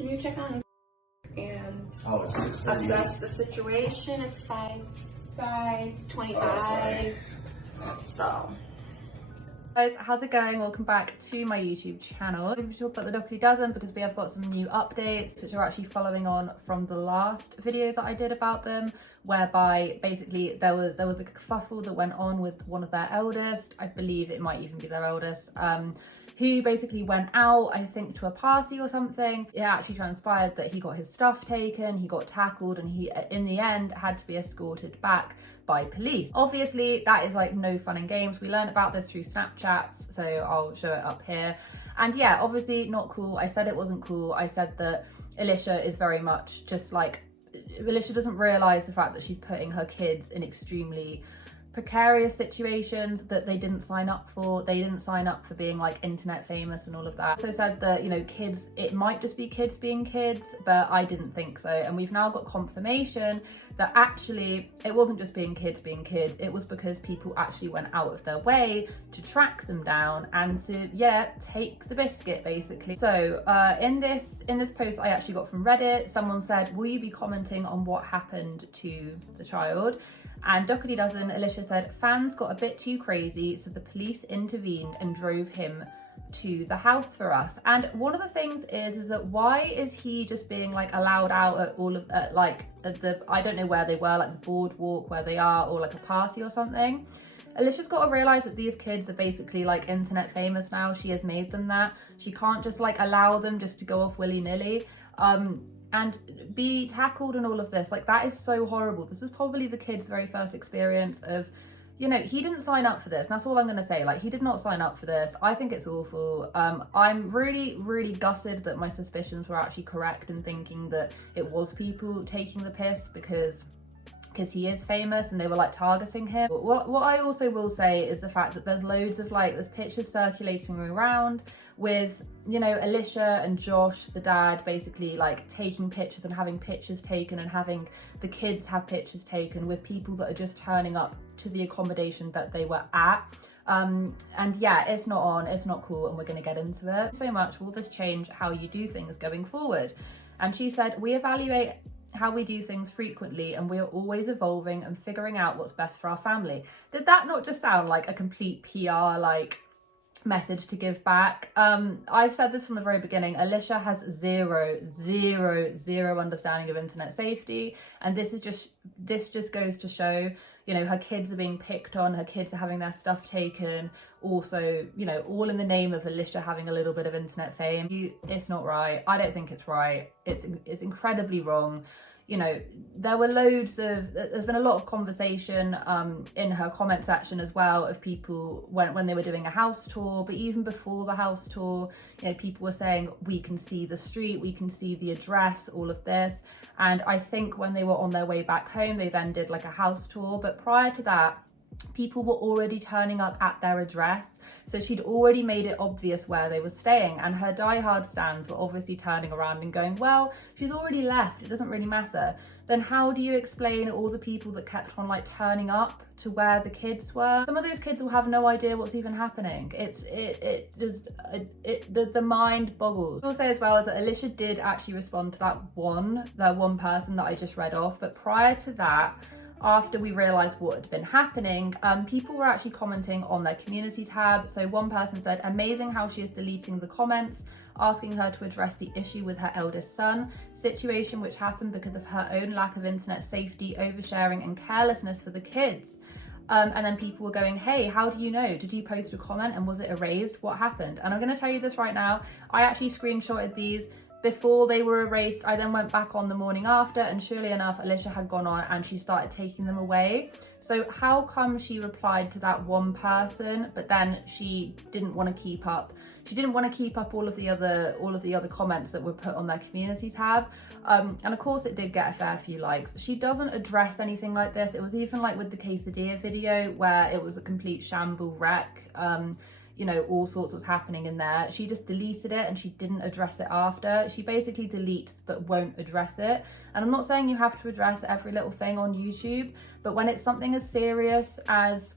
Can you check on and it's 6:38. assess the situation? It's 5:25. Oh, sorry. So. Guys, how's it going? Welcome back to my YouTube channel. We're talk about the Dougherty dozen because we have got some new updates which are actually following on from the last video that I did about them, whereby basically there was a kerfuffle that went on with one of their eldest. I believe it might even be their eldest, who basically went out, I think, to a party or something. It actually transpired that he got his stuff taken, he got tackled, and he, in the end, had to be escorted back by police. Obviously, that is like no fun and games. We learned about this through Snapchats, so I'll show it up here. And yeah, obviously not cool. I said it wasn't cool. I said that Alicia is very much just like, Alicia doesn't realise the fact that she's putting her kids in extremely precarious situations that they didn't sign up for. They didn't sign up for being like internet famous and all of that. So said that, you know, kids, it might just be kids being kids, but I didn't think so. And we've now got confirmation that actually it wasn't just being kids, it was because people actually went out of their way to track them down and to, yeah, take the biscuit basically. So in this post I actually got from Reddit, someone said, will you be commenting on what happened to the child? And Dougherty dozen, Alicia said, fans got a bit too crazy, so the police intervened and drove him to the house for us. And one of the things is that why is he just being like allowed out at all of at the, I don't know where they were, like the boardwalk where they are, or like a party or something. Alicia's got to realise that these kids are basically like internet famous now. She has made them that. She can't just like allow them just to go off willy-nilly and be tackled and all of this. Like, that is so horrible. This is probably the kid's very first experience of, you know, he didn't sign up for this. And that's all I'm going to say. Like, he did not sign up for this. I think it's awful. I'm really, really gutted that my suspicions were actually correct in thinking that it was people taking the piss because he is famous and they were like targeting him. What I also will say is the fact that there's loads of like, there's pictures circulating around with, you know, Alicia and Josh, the dad, basically like taking pictures and having pictures taken and having the kids have pictures taken with people that are just turning up to the accommodation that they were at. And yeah, it's not on, it's not cool, and we're going to get into it. So much, will this change how you do things going forward? And she said, we evaluate how we do things frequently and we are always evolving and figuring out what's best for our family. Did that not just sound like a complete PR like message to give back? I've said this from the very beginning, Alicia has zero understanding of internet safety, and this just goes to show, you know, her kids are being picked on, her kids are having their stuff taken, also, you know, all in the name of Alicia having a little bit of internet fame. It's not right. I don't think it's right. It's incredibly wrong. You know, there's been a lot of conversation in her comment section as well of people when they were doing a house tour, but even before the house tour, you know, people were saying, we can see the street, we can see the address, all of this. And I think when they were on their way back home, they then did like a house tour. But prior to that, people were already turning up at their address. So she'd already made it obvious where they were staying, and her diehard stans were obviously turning around and going, well, she's already left, it doesn't really matter. Then how do you explain all the people that kept on like turning up to where the kids were? Some of those kids will have no idea what's even happening. The mind boggles. I'll say as well is that Alicia did actually respond to that one person that I just read off, but prior to that, after we realised what had been happening, people were actually commenting on their community tab. So one person said, amazing how she is deleting the comments, asking her to address the issue with her eldest son, situation which happened because of her own lack of internet safety, oversharing and carelessness for the kids. And then people were going, hey, how do you know? Did you post a comment and was it erased? What happened? And I'm going to tell you this right now. I actually screenshotted these before they were erased. I then went back on the morning after, and surely enough, Alicia had gone on and she started taking them away. So how come she replied to that one person, but then she didn't want to keep up? She didn't want to keep up all of the other comments that were put on their community tab. And of course it did get a fair few likes. She doesn't address anything like this. It was even like with the quesadilla video where it was a complete shamble wreck. You know, all sorts was happening in there. She just deleted it and she didn't address it after. She basically deletes but won't address it. And I'm not saying you have to address every little thing on YouTube, but when it's something as serious as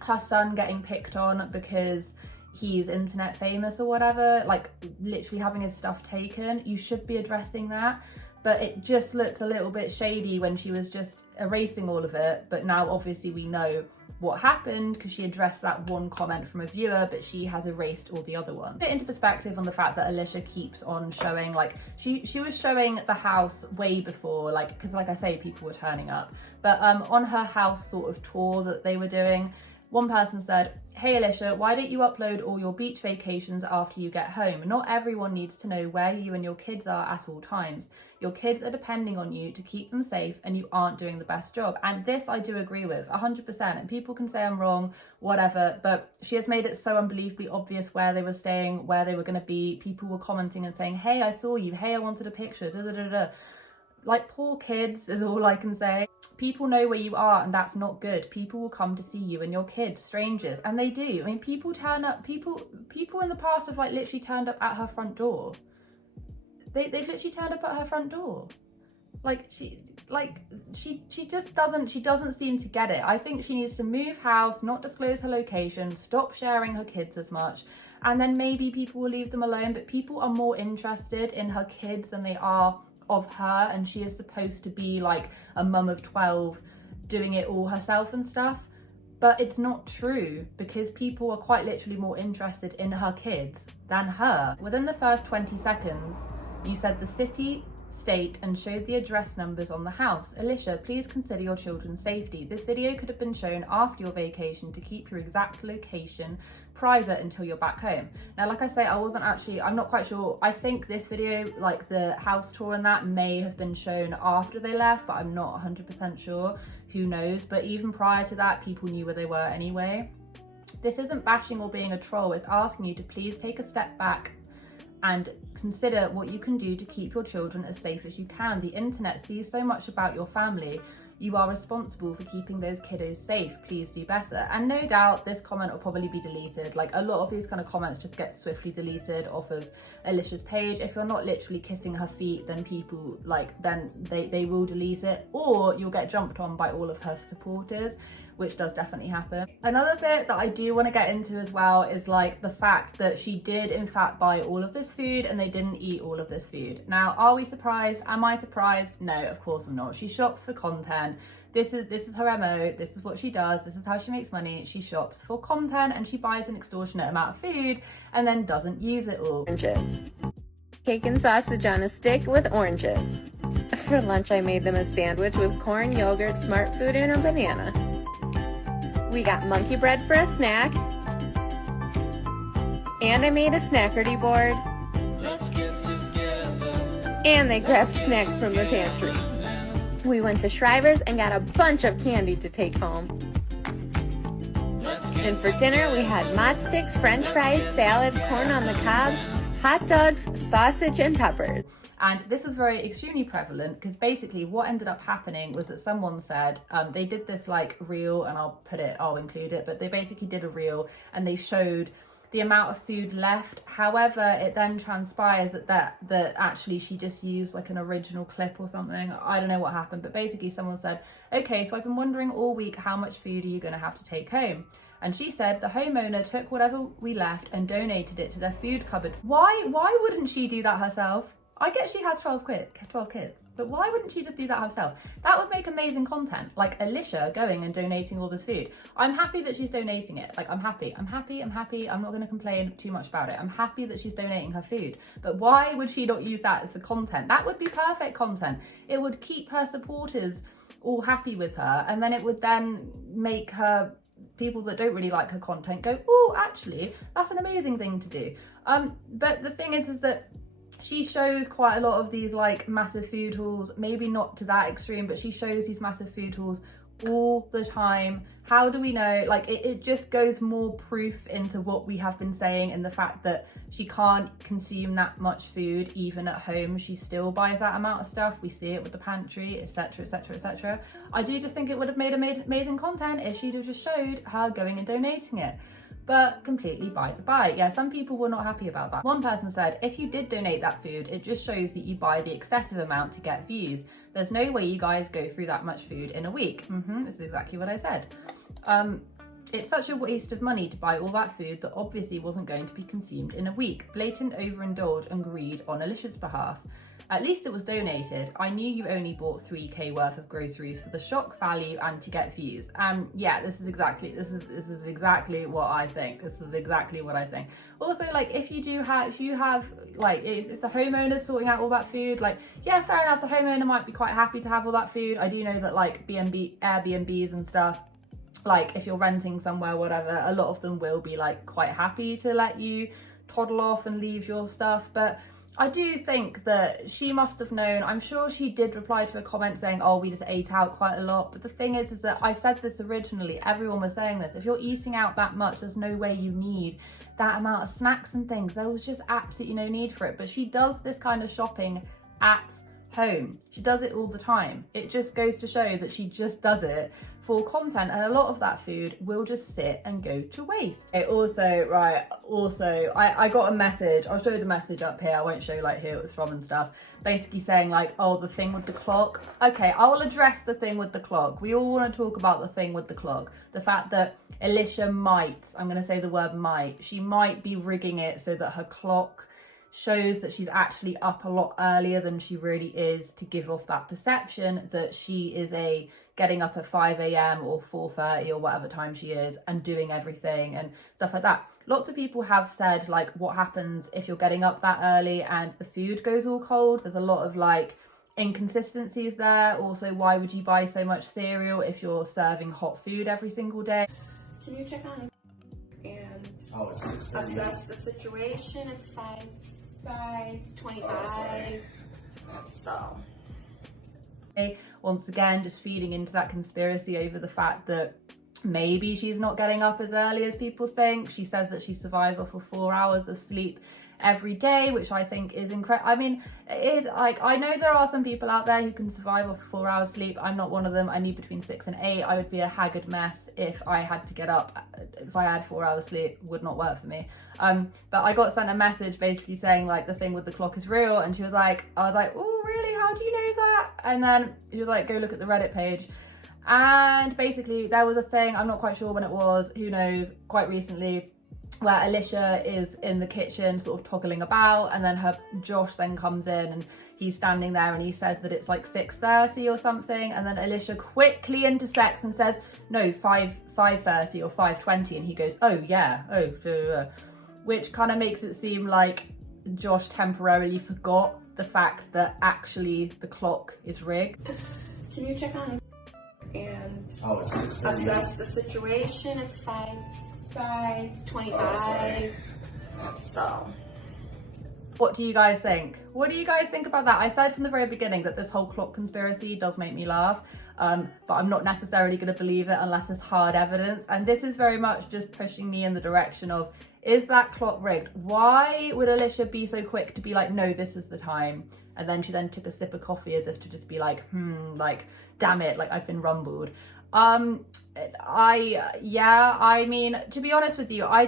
her son getting picked on because he's internet famous or whatever, like literally having his stuff taken, you should be addressing that. But it just looked a little bit shady when she was just erasing all of it. But now obviously we know what happened because she addressed that one comment from a viewer, but she has erased all the other ones. Put into perspective on the fact that Alicia keeps on showing, like she was showing the house way before, like, because like I say, people were turning up. But on her house sort of tour that they were doing, one person said, "Hey Alicia, why don't you upload all your beach vacations after you get home? Not everyone needs to know where you and your kids are at all times. Your kids are depending on you to keep them safe and you aren't doing the best job." And this I do agree with 100%, and people can say I'm wrong, whatever, but she has made it so unbelievably obvious where they were staying, where they were going to be. People were commenting and saying, "Hey, I saw you. Hey, I wanted a picture." Da, da, da, da. Like, poor kids is all I can say. People know where you are and that's not good. People will come to see you and your kids, strangers, and they do. I mean, people turn up, people in the past have like literally turned up at her front door. They've literally turned up at her front door. Like she just doesn't seem to get it. I think she needs to move house, not disclose her location, stop sharing her kids as much, and then maybe people will leave them alone. But people are more interested in her kids than they are of her, and she is supposed to be like a mum of 12 doing it all herself and stuff, but it's not true because people are quite literally more interested in her kids than her. Within the first 20 seconds you said the city, state, and showed the address numbers on the house. Alicia, please consider your children's safety. This video could have been shown after your vacation to keep your exact location private until you're back home. Now, like I say, I'm not quite sure. I think this video, like the house tour and that, may have been shown after they left, but I'm not 100% sure. Who knows? But even prior to that, people knew where they were anyway. This isn't bashing or being a troll. It's asking you to please take a step back and consider what you can do to keep your children as safe as you can. The internet sees so much about your family. You are responsible for keeping those kiddos safe. Please do better. And no doubt this comment will probably be deleted. Like, a lot of these kind of comments just get swiftly deleted off of Alicia's page. If you're not literally kissing her feet, then people then they will delete it, or you'll get jumped on by all of her supporters, which does definitely happen. Another bit that I do want to get into as well is like the fact that she did in fact buy all of this food and they didn't eat all of this food. Now, are we surprised? Am I surprised? No, of course I'm not. She shops for content. This is her MO. This is what she does. This is how she makes money. She shops for content and she buys an extortionate amount of food and then doesn't use it all. Oranges. Cake and sausage on a stick with oranges. For lunch, I made them a sandwich with corn, yogurt, Smart Food, and a banana. We got monkey bread for a snack, and I made a snackerty board, and they grabbed snacks from the pantry. We went to Shriver's and got a bunch of candy to take home. And for dinner, we had mott sticks, french fries, salad, corn on the cob, hot dogs, sausage, and peppers. And this was very extremely prevalent because basically what ended up happening was that someone said, they did this like reel, and I'll include it, but they basically did a reel and they showed the amount of food left. However, it then transpires that actually she just used like an original clip or something. I don't know what happened, but basically someone said, okay, so I've been wondering all week, how much food are you going to have to take home? And she said the homeowner took whatever we left and donated it to their food cupboard. Why wouldn't she do that herself? I get she has 12 kids, but why wouldn't she just do that herself? That would make amazing content, like Alicia going and donating all this food. I'm happy that she's donating it. Like, I'm happy. I'm not going to complain too much about it. I'm happy that she's donating her food. But why would she not use that as the content? That would be perfect content. It would keep her supporters all happy with her, and then it would then make her people that don't really like her content go, oh, actually, that's an amazing thing to do. But the thing is that she shows quite a lot of these like massive food hauls, maybe not to that extreme, but she shows these massive food hauls all the time. How do we know? Like, it just goes more proof into what we have been saying, in the fact that she can't consume that much food even at home. She still buys that amount of stuff. We see it with the pantry, etc, etc, etc. I do just think it would have made amazing content if she'd have just showed her going and donating it. But completely by the by. Yeah, some people were not happy about that. One person said, if you did donate that food, it just shows that you buy the excessive amount to get views. There's no way you guys go through that much food in a week. This is exactly what I said. It's such a waste of money to buy all that food that obviously wasn't going to be consumed in a week. Blatant overindulge and greed on Alicia's behalf. At least it was donated. I knew you only bought 3k worth of groceries for the shock value and to get views. Yeah, this is exactly what I think. This is exactly what I think. Also, like, if the homeowner's sorting out all that food, like, yeah, fair enough, the homeowner might be quite happy to have all that food. I do know that, like, Airbnbs and stuff, like, if you're renting somewhere, whatever, a lot of them will be, like, quite happy to let you toddle off and leave your stuff. But I do think that she must have known. I'm sure she did reply to a comment saying, oh, we just ate out quite a lot. But the thing is that I said this originally, everyone was saying this. If you're eating out that much, there's no way you need that amount of snacks and things. There was just absolutely no need for it. But she does this kind of shopping at home. She does it all the time. It just goes to show that she just does it for content, and a lot of that food will just sit and go to waste. I got a message. I'll show you the message up here. I won't show like who it was from and stuff, basically saying like, oh, the thing with the clock. Okay, I will address the thing with the clock. We all want to talk about the thing with the clock, the fact that Alicia might, I'm going to say the word might, she might be rigging it so that her clock shows that she's actually up a lot earlier than she really is, to give off that perception that she is getting up at 5 a.m. or 4:30 or whatever time she is and doing everything and stuff like that. Lots of people have said, like, what happens if you're getting up that early and the food goes all cold? There's a lot of like inconsistencies there. Also, why would you buy so much cereal if you're serving hot food every single day? Can you check on and it's 6:38. assess the situation? It's 5:25. So once again, just feeding into that conspiracy over the fact that maybe she's not getting up as early as people think. She says that she survives off of 4 hours of sleep every day, which I think is incredible. I mean, it is like, I know there are some people out there who can survive off 4 hours sleep. I'm not one of them. I need between 6 and 8. I would be a haggard mess if I had to get up. If I had 4 hours sleep, would not work for me. But I got sent a message basically saying like the thing with the clock is real, and she was like, I was like, oh really, how do you know that? And then she was like, go look at the Reddit page. And basically there was a thing, I'm not quite sure when it was, who knows, quite recently, where Alicia is in the kitchen sort of toggling about, and then Josh then comes in and he's standing there and he says that it's like 6:30 or something, and then Alicia quickly intersects and says no, 5:30 or 5:20, and he goes, oh yeah, which kind of makes it seem like Josh temporarily forgot the fact that actually the clock is rigged. can you check on and It's 6:38. assess the situation? It's 5:25. So What do you guys think? What do you guys think about that? I said from the very beginning that this whole clock conspiracy does make me laugh, but I'm not necessarily going to believe it unless there's hard evidence. And this is very much just pushing me in the direction of, is that clock rigged? Why would Alicia be so quick to be like, no, this is the time? And then she then took a sip of coffee as if to just be like, like, damn it, like I've been rumbled. I mean, to be honest with you, I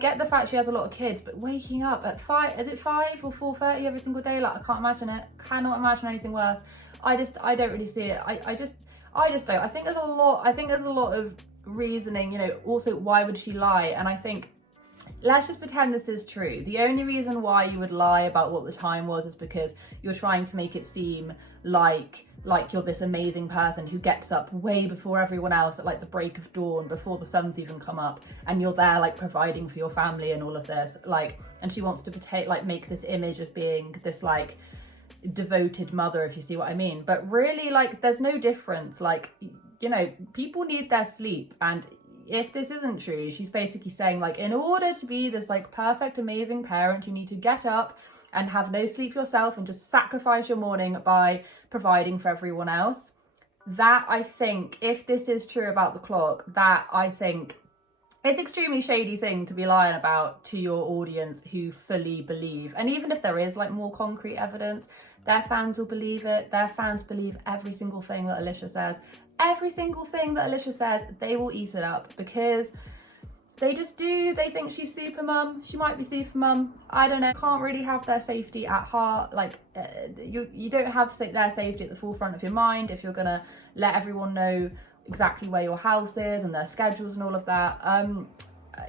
get the fact she has a lot of kids, but waking up at 5, is it 5 or 4:30 every single day? Like, I can't imagine it. Cannot imagine anything worse. I don't really see it. I just don't. I think there's a lot of reasoning, you know. Also, why would she lie? And I think, let's just pretend this is true. The only reason why you would lie about what the time was is because you're trying to make it seem like you're this amazing person who gets up way before everyone else at like the break of dawn, before the sun's even come up, and you're there like providing for your family and all of this, like, and she wants to make this image of being this like devoted mother, if you see what I mean. But really, like, there's no difference. Like, you know, people need their sleep, and if this isn't true, she's basically saying like, in order to be this like perfect, amazing parent, you need to get up and have no sleep yourself and just sacrifice your morning by providing for everyone else. That, I think, if this is true about the clock, that I think it's extremely shady thing to be lying about to your audience who fully believe. And even if there is like more concrete evidence, their fans will believe it. Their fans believe every single thing that Alicia says. Every single thing that Alicia says, they will eat it up because they just do. They think she's super mum. She might be super mum. I don't know. Can't really have their safety at heart. Like, you don't have their safety at the forefront of your mind if you're gonna let everyone know exactly where your house is and their schedules and all of that.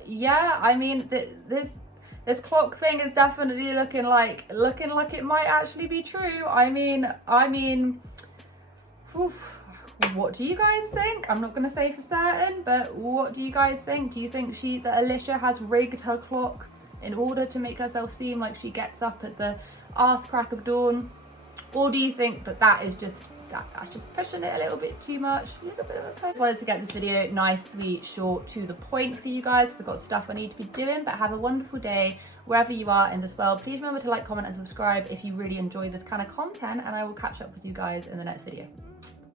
Yeah, I mean, this clock thing is definitely looking like it might actually be true. I mean, oof, what do you guys think? I'm not going to say for certain, but what do you guys think? Do you think that Alicia has rigged her clock in order to make herself seem like she gets up at the arse crack of dawn? Or do you think that that's just pushing it a little bit too much? A little bit of a push. I wanted to get this video nice, sweet, short, to the point for you guys. I've got stuff I need to be doing, but have a wonderful day wherever you are in this world. Please remember to like, comment and subscribe if you really enjoy this kind of content, and I will catch up with you guys in the next video.